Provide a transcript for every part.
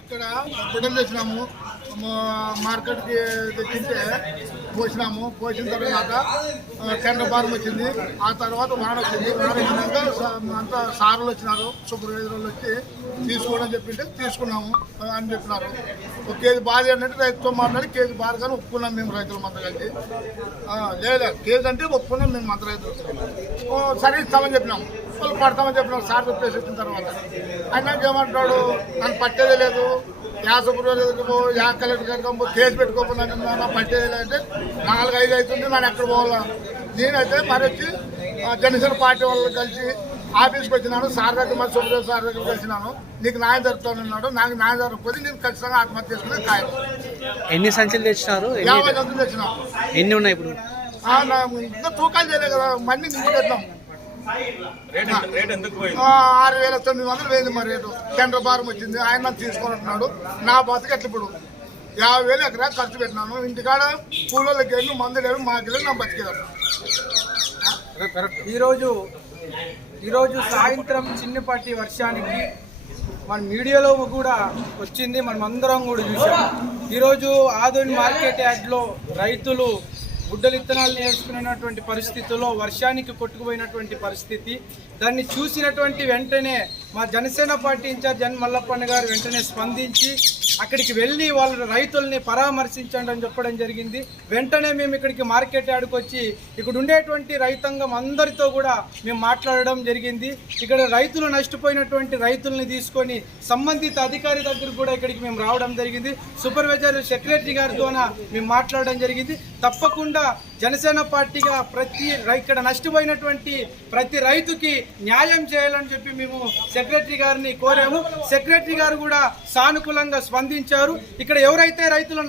ఇక్కడ గుడ్డలు తెచ్చినాము, మార్కెట్కి తెచ్చింటే పోసినాము. పోసిన తర్వాత టెండర్ ఫారం వచ్చింది. ఆ తర్వాత వాన వచ్చింది. వాన వచ్చినాక అంతా సార్లు వచ్చినారు, సూపర్వైజర్లు వచ్చి తీసుకోవడం చెప్పింటే తీసుకున్నాము అని చెప్పినారు. ఒక కేజీ బాధ అంటే రైతుతో మాట్లాడి కేజీ బాధ కానీ ఒప్పుకున్నాం మేము రైతులు మంత కలిసి. లేదా కేజీ అంటే ఒప్పుకున్నాం మేము మంత రైతులు. సరే ఇస్తామని చెప్పినాము, వాళ్ళు పడతామని చెప్పినారు. సార్ చెప్పేసి వచ్చిన తర్వాత ఆయన ఏమంటాడు, నన్ను పట్టేదే లేదు, యా సూపర్వైజర్కి యా కలెక్టర్ గారికి కేసు పెట్టుకోకుండా పట్టేది లేదంటే 4-5 అవుతుంది. నన్ను ఎక్కడ పోవాలా? నేనైతే మరి వచ్చి జనసేన పార్టీ వాళ్ళు కలిసి ఆఫీస్కి వచ్చినాను. సార్ దగ్గర మరి సూపర్వైజర్ సార్ దగ్గర కలిసినాను. నీకు న్యాయం జరుగుతానన్నాడు. నాకు న్యాయం జరగకపోతే నేను ఖచ్చితంగా ఆత్మహత్య చేసుకునే ఖాయం. ఎన్ని సంచులు తెచ్చినారు? 50 సంచులు తెచ్చినాం. ఎన్ని ఉన్నాయి ఇప్పుడు? ఇంకా తూకాలు చేయలేదు కదా, మళ్ళీ ఇంటికి పెట్టినాం. 6,900 వేయింది మరి రేటు. టెండర్ ఫారం వచ్చింది, ఆయన తీసుకుంటున్నాడు. నా బతుకు ఎట్లా ఇప్పుడు 50,000 ఎకరా ఖర్చు పెట్టినాను. ఇంటికాడ కూలోళ్ళకి వెళ్ళి మందు లేదు, మాకు వెళ్ళి నా బతికేదాను. ఈరోజు సాయంత్రం చిన్నపాటి వర్షానికి మన మీడియాలో కూడా వచ్చింది, మనం అందరం కూడా చూసాం. ఈరోజు ఆదోని మార్కెట్ యార్డ్లో రైతులు గుడ్డలు ఇత్తనాలు నేర్చుకున్నటువంటి పరిస్థితుల్లో వర్షానికి కొట్టుకుపోయినటువంటి పరిస్థితి. దాన్ని చూసినటువంటి వెంటనే మా జనసేన పార్టీ ఇన్ఛార్జ్ జన్ మల్లప్పన్న గారు వెంటనే స్పందించి అక్కడికి వెళ్ళి వాళ్ళ రైతుల్ని పరామర్శించండి అని చెప్పడం జరిగింది. వెంటనే మేము ఇక్కడికి మార్కెట్ యార్డ్కి వచ్చి ఇక్కడ ఉండేటువంటి రైతాంగం అందరితో కూడా మేము మాట్లాడడం జరిగింది. ఇక్కడ రైతులు నష్టపోయినటువంటి రైతుల్ని తీసుకొని సంబంధిత అధికారి దగ్గర కూడా ఇక్కడికి మేము రావడం జరిగింది. సూపర్వైజర్ సెక్రటరీ గారితో మేము మాట్లాడడం జరిగింది. తప్పకుండా జనసేన పార్టీగా ఇక్కడ నష్టపోయినటువంటి ప్రతి రైతుకి న్యాయం చేయాలని చెప్పి మేము సెక్రటరీ గారిని కోరాము. సెక్రటరీ గారు కూడా సానుకూలంగా స్పందించారు. ఇక్కడ ఎవరైతే రైతులు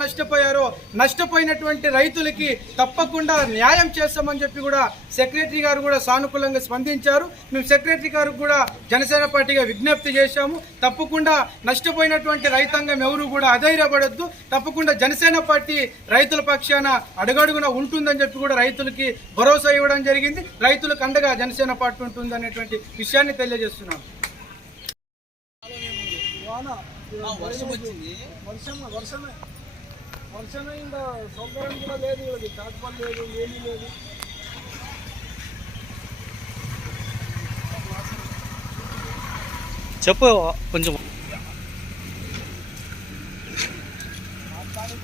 నష్టపోయినటువంటి రైతులకి తప్పకుండా న్యాయం చేస్తామని చెప్పి కూడా సెక్రటరీ గారు కూడా సానుకూలంగా స్పందించారు. మేము సెక్రటరీ గారు కూడా జనసేన పార్టీగా విజ్ఞప్తి చేశాము. తప్పకుండా నష్టపోయినటువంటి రైతాంగం ఎవరు కూడా అధైర్యపడొద్దు, తప్పకుండా జనసేన పార్టీ రైతుల పక్షాన అడుగడుగున ఉంటుందని చెప్పి కూడా రైతులకి భరోసా ఇవ్వడం జరిగింది. రైతులకు అండగా జనసేన పార్టీ ఉంటుంది అనేటువంటి విషయాన్ని తెలియజేస్తున్నాం. వర్షమే ఇంకా సౌకర్యం కూడా లేదు, కాకపోతే లేదు, ఏమీ లేదు. చెప్పు కొంచెం.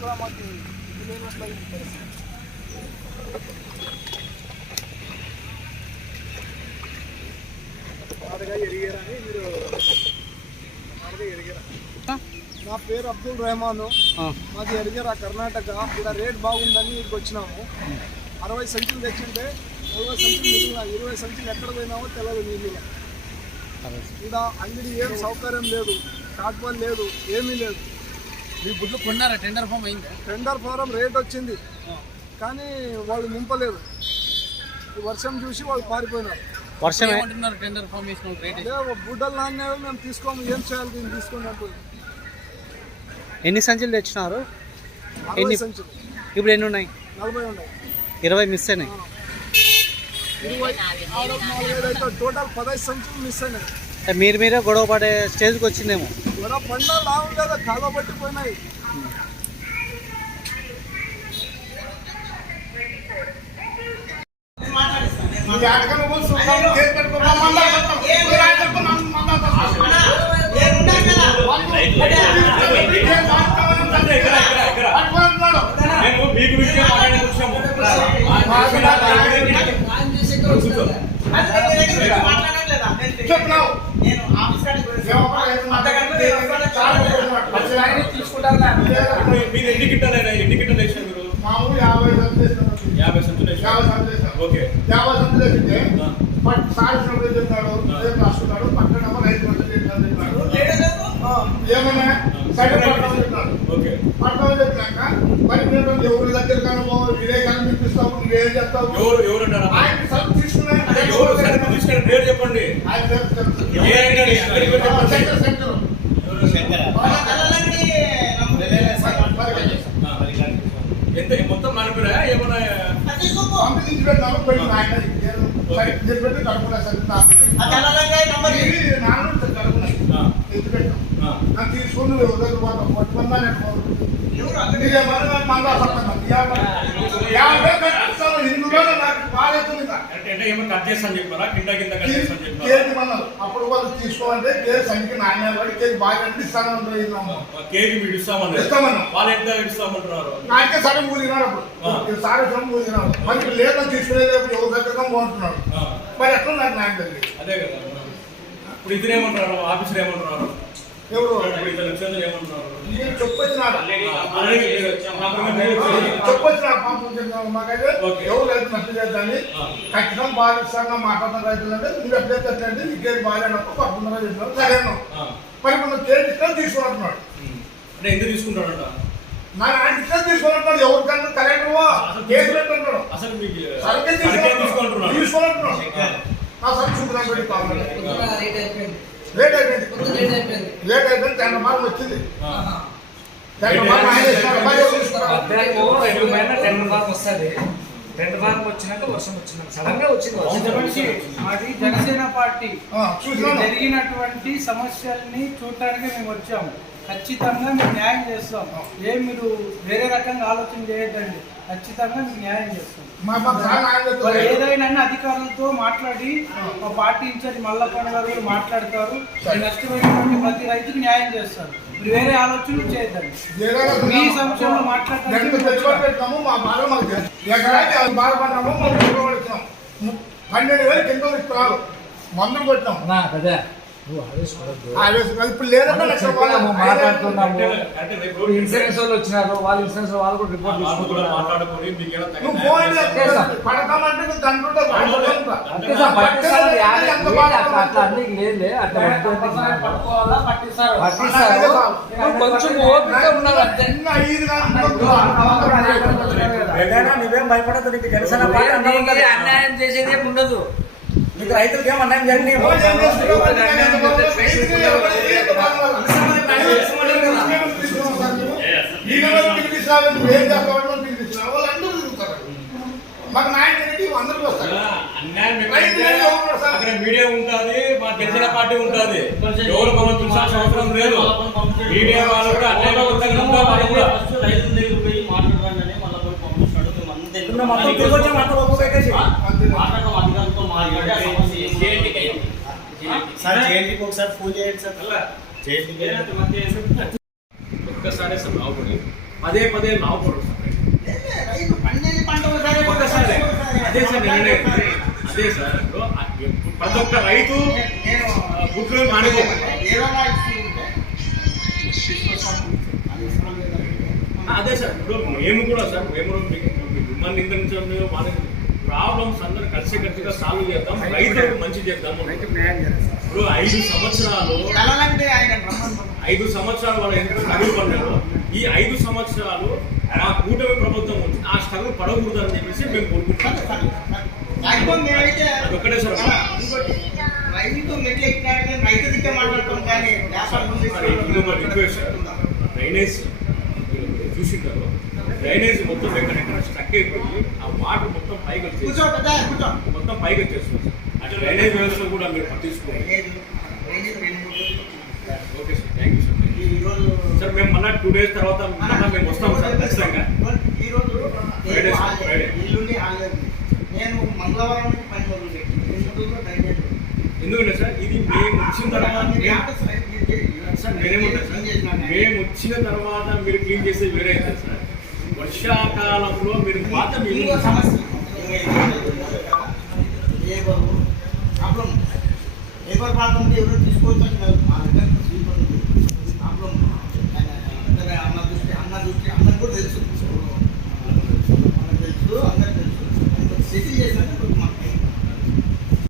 కూడా మాకు ఇది లేనట్లయింది. నా పేరు అబ్దుల్ రెహమాన్, మాది ఎరిగేరా కర్ణాటక. ఇక్కడ రేట్ బాగుందని ఇక్కడికి వచ్చినాము. 60 సంచులు తెచ్చింటే 40 సంచులు మిగిలిన, 20 సంచులు ఎక్కడ పోయినామో తెలియదు. మిగిలిన ఇక్కడ అంగడి ఏం సౌకర్యం లేదు, కాకపోతే లేదు, ఏమీ లేదు. మీ బుడ్లు కొన్నారా? టెండర్ ఫామ్ అయింది. టెండర్ ఫారం రేట్ వచ్చింది కానీ వాళ్ళు నింపలేదు. ఈ వర్షం చూసి వాళ్ళు పారిపోయినారు. వర్షం టెండర్ ఫామ్ బుడ్డలు నాణ్యాలు మేము తీసుకోము, ఏం చేయాలి దీన్ని తీసుకుని అంటుంది. ఎన్ని సంచులు తెచ్చినారు? 60 సంచులు. ఇప్పుడు ఎన్ని ఉన్నాయి? 40 ఉన్నాయి. 20 మిస్ అయినాయి. 24 టోటల్ 15 సంచులు మిస్ అయినాయి. మీరే గొడవ పడే స్టేజ్కి వచ్చిందేమో. గొడవ పడినా లాభం లేదా, కాలో పట్టిపోయినాయి. ఎన్ని గిట్టాలు వేసారు మీరు? మామూలు 50 సంచులు వేసారు. 50 సంచులు వేసింటే సాధించినప్పుడు చెప్తాడు, రేపు రాస్తున్నాడు, పక్కన రైతు ఏమన్నా సైడ్ పడతామని చెప్తాడు. పడతామని చెప్పినాక మరి ఎవరి దగ్గర కానమో ఇదే కనిపిస్తావు, నువ్వేం చేస్తావు, ఆయన సరుకు తీసుకున్నాను పేరు చెప్పండి. ఎంత మొత్తం నడిపిరా ఏమన్నా పంపించి పెట్టాము, పెట్టి ఆయన పెట్టి కడుపున్నా సరే నాకు తీసుకుని నువ్వు ఎవరు కొట్టుకున్నా హిందువులో నాకు బాగా అంటే ఏమో కట్ చేస్తాను చెప్పారా కింద కింద కట్ చేస్తాను చెప్పారా కేజీ మన్నారు అప్పుడు వాళ్ళు తీసుకోవాలంటే కేజీ సంఖ్య నాణ్యాలు పడి కేజీ బాగా అంటే ఇస్తాను కేజీ మీరు ఇస్తామన్నారు ఇస్తామన్నా వాళ్ళు ఎంత ఇస్తామంటున్నారు నాకే సగం కూలినాడు అప్పుడు సారే సగం కూలినాడు మరి లేదని తీసుకునేది ఎవరి దగ్గరగా పోతున్నాడు మరి ఎట్లా నాకు న్యాయం జరిగింది అదే కదా ఇప్పుడు ఇద్దరు ఏమంటున్నారు ఆఫీసర్ ఏమంటున్నారు ఎవరు ఇప్పుడు ఇద్దరు వచ్చేది ఏమంటున్నారు నేను చెప్పొచ్చినాడు చెప్పొచ్చినాడు మాకైతే ఎవరు రైతు నష్టం చేద్దాన్ని ఖచ్చితంగా బాగా ఇస్తాను మాట్లాడుతున్న రైతులు అంటే మీరు ఎప్పుడైతే అంటే ఇంకేది బాగాలేనప్పుడు పడుతున్నారా చెప్పినారు సరేనా మరి మనం కేజీ ఇష్టం తీసుకున్నట్టున్నాడు అంటే ఎందుకు తీసుకుంటాడంట నా ఇష్టం తీసుకున్నట్టున్నాడు ఎవరికన్నా కలెక్టర్వా కేసు పెట్టినాడు అసలు మీకు సరిగ్గా తీసుకుంటున్నాడు తీసుకున్నట్టున్నాడు నా సరి చూపున్నాను పెట్టి కావాలి లేట్ అయిపోయింది టెండర్ మార్క్ వచ్చింది రెండు వారం వచ్చినాక వర్షం వచ్చినాక సడన్ గా వచ్చింది మాది జనసేన పార్టీ చూసినాను జరిగినటువంటి సమస్యల్ని చూడటానికి మేము వచ్చాము. ఖచ్చితంగా మేము న్యాయం చేస్తాం. మీరు వేరే రకంగా ఆలోచన చేయొద్దండి. ఖచ్చితంగా మీకు న్యాయం చేస్తాం. ఏదైనా అధికారులతో మాట్లాడి మా పార్టీ ఇన్ఛార్జ్ మల్లప్పన్న గారు కూడా మాట్లాడతారు. నష్టపోయినటువంటి ప్రతి రైతుకు న్యాయం చేస్తారు. మీరు వేరే ఆలోచనలు చేయొద్దండి. మీ సంక్షేమంలో పెట్టినాము మా బాధ మాకు తెలుసు. ఎకరాకి బాధపడ్డాము 12,000 కింద ఇస్తున్నారు. మందులు కొట్టినాము ఇప్పుడు లేదంటే మాట్లాడుతున్నాము. ఇన్సూరెన్స్ వాళ్ళు వచ్చినారు. వాళ్ళు ఇన్సూరెన్స్ వాళ్ళు కూడా రిపోర్ట్ కొంచెం నువ్వేం భయపడదు. నీకు జనసేన అన్యాయం చేసేది ఉండదు. మీకు రైతులకి ఏం అన్యాయం జరిగింది మాకు న్యాయం అందరికీ వస్తారు. అక్కడ మీడియా ఉంటుంది, మా జనసేన పార్టీ ఉంటుంది. ఎవరు మనం చూసాల్సిన అవసరం లేదు. మీడియా వాళ్ళు కూడా అన్యాయంగా వాళ్ళు కూడా రైతుల దగ్గర పోయి మాట్లాడాలని మళ్ళీ పంపిస్తున్నాడు. అధికారులతో ఒకసారి ఫోన్ చేయండి సార్. ఒక్కసారి అసలు లాభపడి పదే పదే లాభపడు అదే సార్ నేనే అదే సార్ ప్రతి ఒక్క రైతు గుడ్లు మానిపోతుంది. అదే సార్ ఇప్పుడు మేము కూడా సార్ మేము మిమ్మల్ని నిందించడం ప్రాబ్లమ్స్ అందరూ కలిసికట్టుగా సాల్వ్ చేద్దాం. రైతులకు మంచి చేద్దాం. ఇప్పుడు 5 సంవత్సరాలు వాళ్ళు ఎంత స్ట్రగుల్ పడ్డారు. ఈ 5 సంవత్సరాలు మా కూటమి ప్రభుత్వం వచ్చి ఆ స్ట్రగుల్ పడకూడదు అని చెప్పేసి మేము కోరుకుంటున్నాం. అదొక్కటే సార్ రిక్వెస్ట్ సార్. డ్రైనేజ్ చూసింటారు. డ్రైనేజ్ మొత్తం ఎక్కడెక్కడ స్ట్రక్ అయిపోయి ఆ వాటర్ మొత్తం పైకి వచ్చేస్తుంది. అట్లా డ్రైనేజ్ వ్యవస్థ కూడా మీరు పట్టించుకోండి. Okay sir, thank you sir. Sir మేము మళ్ళీ 2 days తర్వాత మేము వస్తాం సార్ ఖచ్చితంగా. ఎందుకంటే సార్ ఇది మేము వచ్చిన తర్వాత సార్ నేనేమంటా సార్ మేము వచ్చిన తర్వాత మీరు క్లీన్ చేసేది వేరే అవుతుంది సార్. వర్షాకాలంలో మీరు పాత సమస్య లేబర్ ప్రాబ్లం ఎవరు తీసుకోవచ్చు మా దగ్గర ప్రాబ్లం అన్న దృష్టి అన్నకు కూడా తెలుసు.